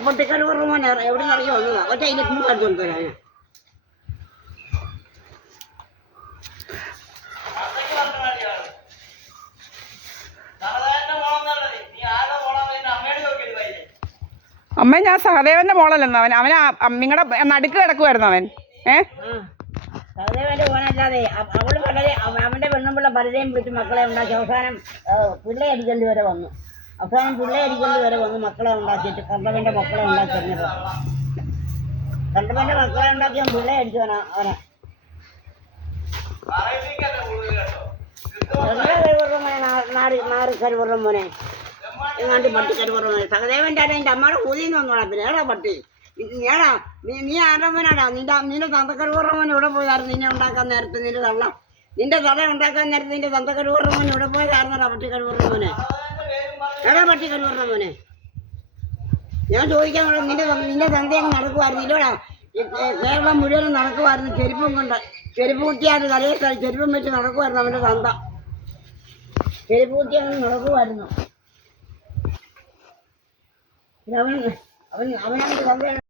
പൊട്ടിക്കരുവറ മോനെ എവിടെ നിന്ന് ഇറങ്ങി വന്നതാ ഒറ്റ അതിന്റെ കുമ്പ് എടുത്തോണ്ട് വരാൻ അമ്മ ഞാൻ സഹദേവന്റെ മോളല്ലെന്ന് അവൻ നിങ്ങളുടെ നടുക്ക് കിടക്കുമായിരുന്നു അവൻ സഹദേവന്റെ മോനല്ലാതെ അവള് വളരെ അവന്റെ പെണ്ണുമ്പിള്ള പലരെയും വിളിച്ച് മക്കളെ ഉണ്ടാക്കി അവസാനം പിള്ളേ അടിക്കേണ്ടി വരെ വന്നു മക്കളെ ഉണ്ടാക്കിയിട്ട് കണ്ടവന്റെ മക്കളെ ഉണ്ടാക്കി കഴിഞ്ഞപ്പോ കണ്ടവന്റെ മക്കളെ ഉണ്ടാക്കി പിള്ളേ അടിച്ചവനാ അവനെ നാറ് കരുവറ മോനെ എങ്ങാണ്ട് പട്ടി കരുവറ മോനെ സഹദേവന്റെ ആടെ എൻ്റെ അമ്മയുടെ കൂതിന്ന് വന്നോളാം പിന്നെ ഏടാ പട്ടി ഏടാ നീ ആരുടെ മോനാടാ നിന്റെ തന്തക്കരുവറ മോൻ ഇവിടെ പോയായിരുന്നു നിന്നെ ഉണ്ടാക്കാൻ നേരത്തെ നിന്റെ തല ഉണ്ടാക്കാൻ നേരത്തെ നിന്റെ തന്തക്കരുവറ മോൻ ഇവിടെ പോയതായിരുന്നടാ പട്ടി കരുവറ മോനെ ഏടാ പട്ടി കരുവറ മോനെ ഞാൻ ചോദിക്കാൻ നിന്റെ തന്ത അങ്ങ് നടക്കുമായിരുന്നു ഇല്ലോടാ കേരളം മുഴുവനും നടക്കുമായിരുന്നു ചെരുപ്പും കൊണ്ട് ചെരുപ്പ് കുത്തിയാൽ തലയിൽ ചെരുപ്പും വെച്ച് നടക്കുമായിരുന്നു അവൻ്റെ തന്ത ചെരുപ്പ് കുത്തി അങ്ങ് നടക്കുമായിരുന്നു അവനാണ് തന്ത